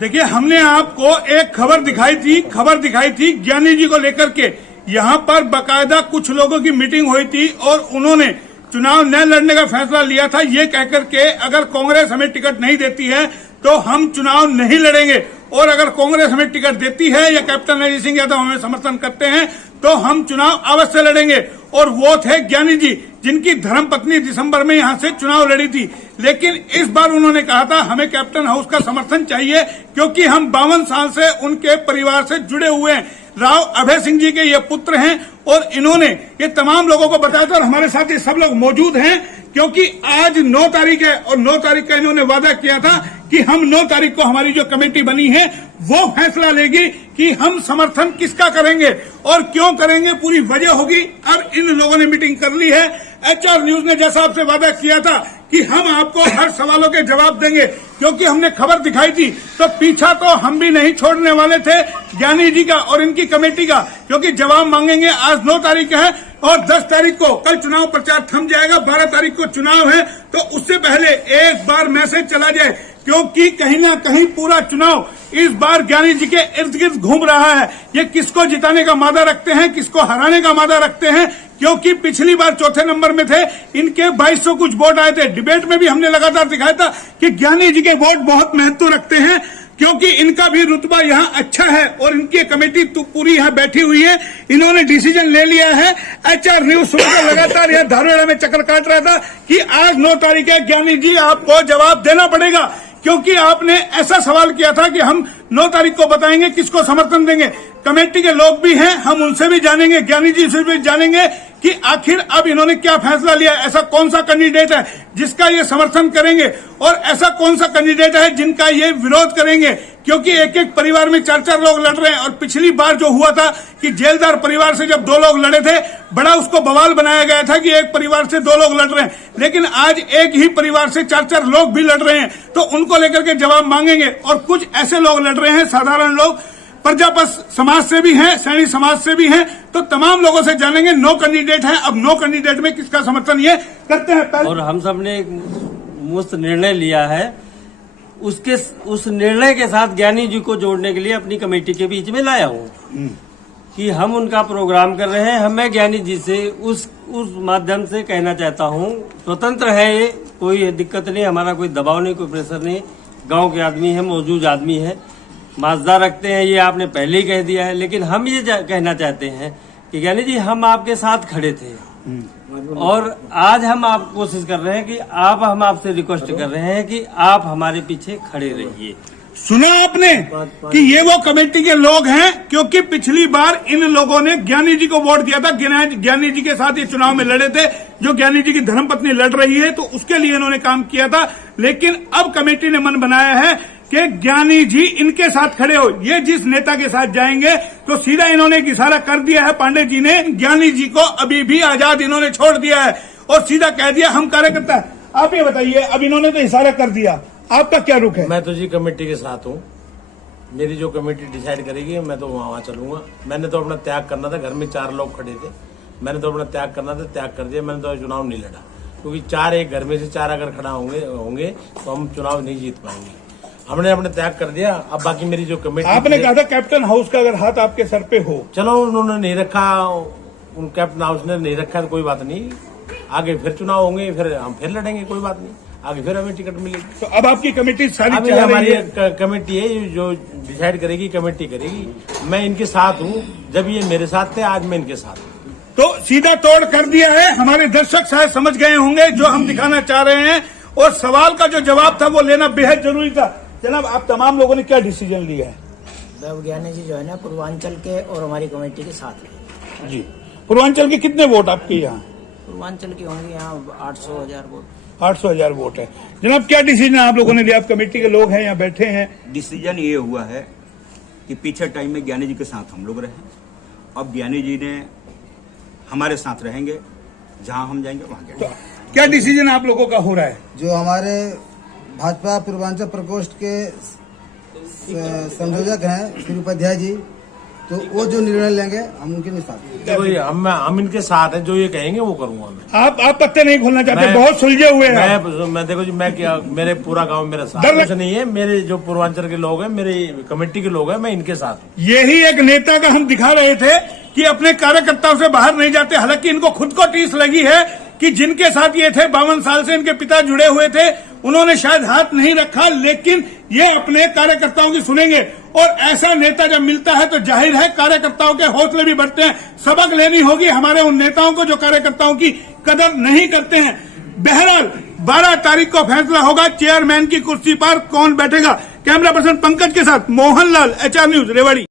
देखिए, हमने आपको एक खबर दिखाई थी ज्ञानी जी को लेकर के। यहाँ पर बाकायदा कुछ लोगों की मीटिंग हुई थी और उन्होंने चुनाव न लड़ने का फैसला लिया था, ये कहकर के अगर कांग्रेस हमें टिकट नहीं देती है तो हम चुनाव नहीं लड़ेंगे, और अगर कांग्रेस हमें टिकट देती है या कैप्टन अजय सिंह यादव हमें समर्थन करते हैं तो हम चुनाव अवश्य लड़ेंगे। और वो थे ज्ञानी जी, जिनकी धर्मपत्नी दिसंबर में यहाँ से चुनाव लड़ी थी, लेकिन इस बार उन्होंने कहा था हमें कैप्टन हाउस का समर्थन चाहिए क्योंकि हम 52 साल से उनके परिवार से जुड़े हुए हैं। राव अभय सिंह जी के ये पुत्र हैं और इन्होंने ये तमाम लोगों को बताया था, और हमारे साथ ये सब लोग मौजूद हैं क्योंकि आज 9 तारीख है और 9 तारीख का इन्होंने वादा किया था कि हम 9 तारीख को हमारी जो कमेटी बनी है वो फैसला लेगी कि हम समर्थन किसका करेंगे और क्यों करेंगे, पूरी वजह होगी। अब इन लोगों ने मीटिंग कर ली है। HR न्यूज ने जैसा आपसे वादा किया था कि हम आपको हर सवालों के जवाब देंगे, क्योंकि हमने खबर दिखाई थी तो पीछा तो हम भी नहीं छोड़ने वाले थे ज्ञानी जी का और इनकी कमेटी का, क्योंकि जवाब मांगेंगे। आज 9 तारीख है और 10 तारीख को कल चुनाव प्रचार थम जाएगा, 12 तारीख को चुनाव है, तो उससे पहले एक बार मैसेज चला जाए, क्योंकि कहीं ना कहीं पूरा चुनाव इस बार ज्ञानी जी के इर्द गिर्द घूम रहा है। ये किसको जिताने का मादा रखते हैं, किसको हराने का मादा रखते हैं, क्योंकि पिछली बार चौथे नंबर में थे, इनके 2200 कुछ वोट आए थे। डिबेट में भी हमने लगातार दिखाया था कि ज्ञानी जी के वोट बहुत महत्व रखते हैं, क्योंकि इनका भी रुतबा यहाँ अच्छा है और इनकी कमेटी तो पूरी यहाँ बैठी हुई है। इन्होंने डिसीजन ले लिया है। HR न्यूज सुनकर लगातार यह धारवाड़ा में चक्कर काट रहा था कि आज 9 तारीख है, ज्ञानी जी आपको जवाब देना पड़ेगा, क्योंकि आपने ऐसा सवाल किया था कि हम 9 तारीख को बताएंगे किसको समर्थन देंगे। कमेटी के लोग भी हैं, हम उनसे भी जानेंगे, ज्ञानी जी से भी जानेंगे कि आखिर अब इन्होंने क्या फैसला लिया। ऐसा कौन सा कैंडिडेट है जिसका ये समर्थन करेंगे और ऐसा कौन सा कैंडिडेट है जिनका ये विरोध करेंगे, क्योंकि एक एक परिवार में 4-4 लोग लड़ रहे हैं। और पिछली बार जो हुआ था कि जेलदार परिवार से जब 2 लोग लड़े थे, बड़ा उसको बवाल बनाया गया था कि एक परिवार से 2 लोग लड़ रहे हैं, लेकिन आज एक ही परिवार से 4-4 लोग भी लड़ रहे हैं, तो उनको लेकर के जवाब मांगेंगे। और कुछ ऐसे लोग लड़ रहे हैं, साधारण लोग, प्रजापत समाज से भी हैं, सैनी समाज से भी हैं, तो तमाम लोगों से जानेंगे। 9 कैंडिडेट हैं, अब 9 कैंडिडेट में किसका समर्थन ये करते हैं। और हम सब ने एक मुस्त निर्णय लिया है, उस निर्णय के साथ ज्ञानी जी को जोड़ने के लिए अपनी कमेटी के बीच में लाया हूँ कि हम उनका प्रोग्राम कर रहे हैं। हमें ज्ञानी जी से उस माध्यम से कहना चाहता हूँ, स्वतंत्र है ये, कोई दिक्कत नहीं, हमारा कोई दबाव नहीं, कोई प्रेशर नहीं। गांव के आदमी है, मौजूद आदमी है, माजदा रखते हैं, ये आपने पहले ही कह दिया है। लेकिन हम ये कहना चाहते हैं कि ज्ञानी जी हम आपके साथ खड़े थे और आज हम आप कोशिश कर रहे हैं कि हम आपसे रिक्वेस्ट कर रहे हैं कि आप हमारे पीछे खड़े रहिए। सुना आपने कि ये वो कमेटी के लोग हैं, क्योंकि पिछली बार इन लोगों ने ज्ञानी जी को वोट दिया था, ज्ञानी जी के साथ ये चुनाव में लड़े थे, जो ज्ञानी जी की धर्मपत्नी लड़ रही है, तो उसके लिए इन्होंने काम किया था। लेकिन अब कमेटी ने मन बनाया है कि ज्ञानी जी इनके साथ खड़े हो। ये जिस नेता के साथ जाएंगे तो सीधा इन्होंने एक इशारा कर दिया है, पांडे जी ने, ज्ञानी जी को अभी भी आजाद इन्होंने छोड़ दिया है और सीधा कह दिया हम कार्यकर्ता है। आप ये बताइए, अब इन्होंने तो इशारा कर दिया, आपका क्या रुख है? मैं तो जी कमेटी के साथ हूँ, मेरी जो कमेटी डिसाइड करेगी मैं तो वहाँ चलूंगा। मैंने तो अपना त्याग करना था, घर में 4 लोग खड़े थे, मैंने तो अपना त्याग करना था, त्याग कर दिया। मैंने तो चुनाव नहीं लड़ा, क्योंकि 4 एक घर में से 4 अगर खड़ा होंगे तो हम चुनाव नहीं जीत पाएंगे। हमने अपने त्याग कर दिया। अब बाकी मेरी जो कमेटी, आपने कहा था कैप्टन हाउस का अगर हाथ आपके सर पे हो, चलो उन्होंने नहीं रखा, उन कैप्टन हाउस ने नहीं रखा तो कोई बात नहीं, आगे फिर चुनाव होंगे, फिर हम फिर लड़ेंगे, कोई बात नहीं, आगे फिर हमें टिकट मिलेगी। तो अब आपकी कमेटी सारी हमारी कमेटी है जो डिसाइड करेगी, कमेटी करेगी। मैं इनके साथ हूँ, जब ये मेरे साथ थे, आज मैं इनके साथ हूँ। तो सीधा तोड़ कर दिया है। हमारे दर्शक शायद समझ गए होंगे जो हम दिखाना चाह रहे हैं, और सवाल का जो जवाब था वो लेना बेहद जरूरी था। जनाब, आप तमाम लोगों ने क्या डिसीजन लिया है? ज्ञानी जी जो है ना पूर्वांचल के और हमारी कमेटी के साथ है जी। पूर्वांचल के कितने वोट आपके यहाँ? पूर्वांचल के होंगे यहाँ 800,000 वोट। 800,000 वोट है। जनाब, क्या डिसीजन आप लोगों ने लिया? आप कमेटी के लोग हैं, यहाँ बैठे हैं। डिसीजन ये हुआ है कि पीछे टाइम में ज्ञानी जी के साथ हम लोग रहे, अब ज्ञानी जी ने हमारे साथ रहेंगे, जहां हम जाएंगे वहां। तो क्या डिसीजन आप लोगों का हो रहा है? जो हमारे भाजपा पूर्वांचल प्रकोष्ठ के संयोजक हैं श्री उपाध्याय जी, तो वो जो निर्णय लेंगे हम उनके साथ हैं। देखो ये हम इनके साथ हैं, जो ये कहेंगे वो करूंगा मैं। आप पत्ते नहीं खोलना चाहते, मैं- बहुत सुलझे हुए हैं। मैं देखो जी, मैं क्या, मेरे पूरा गांव मेरे साथ डर- कुछ नहीं है। मेरे जो पूर्वांचल के लोग हैं, मेरी कमेटी के लोग हैं, मैं इनके साथ हूँ। यही एक नेता का हम दिखा रहे थे कि अपने कार्यकर्ताओं से बाहर नहीं जाते। हालांकि इनको खुद को टीस लगी है कि जिनके साथ ये थे 52 साल से इनके पिता जुड़े हुए थे, उन्होंने शायद हाथ नहीं रखा, लेकिन ये अपने कार्यकर्ताओं की सुनेंगे। और ऐसा नेता जब मिलता है तो जाहिर है कार्यकर्ताओं के हौसले भी बढ़ते हैं। सबक लेनी होगी हमारे उन नेताओं को जो कार्यकर्ताओं की कदर नहीं करते हैं। बहरहाल 12 तारीख को फैसला होगा चेयरमैन की कुर्सी पर कौन बैठेगा। कैमरा पर्सन पंकज के साथ मोहनलाल, HR न्यूज, रेवाड़ी।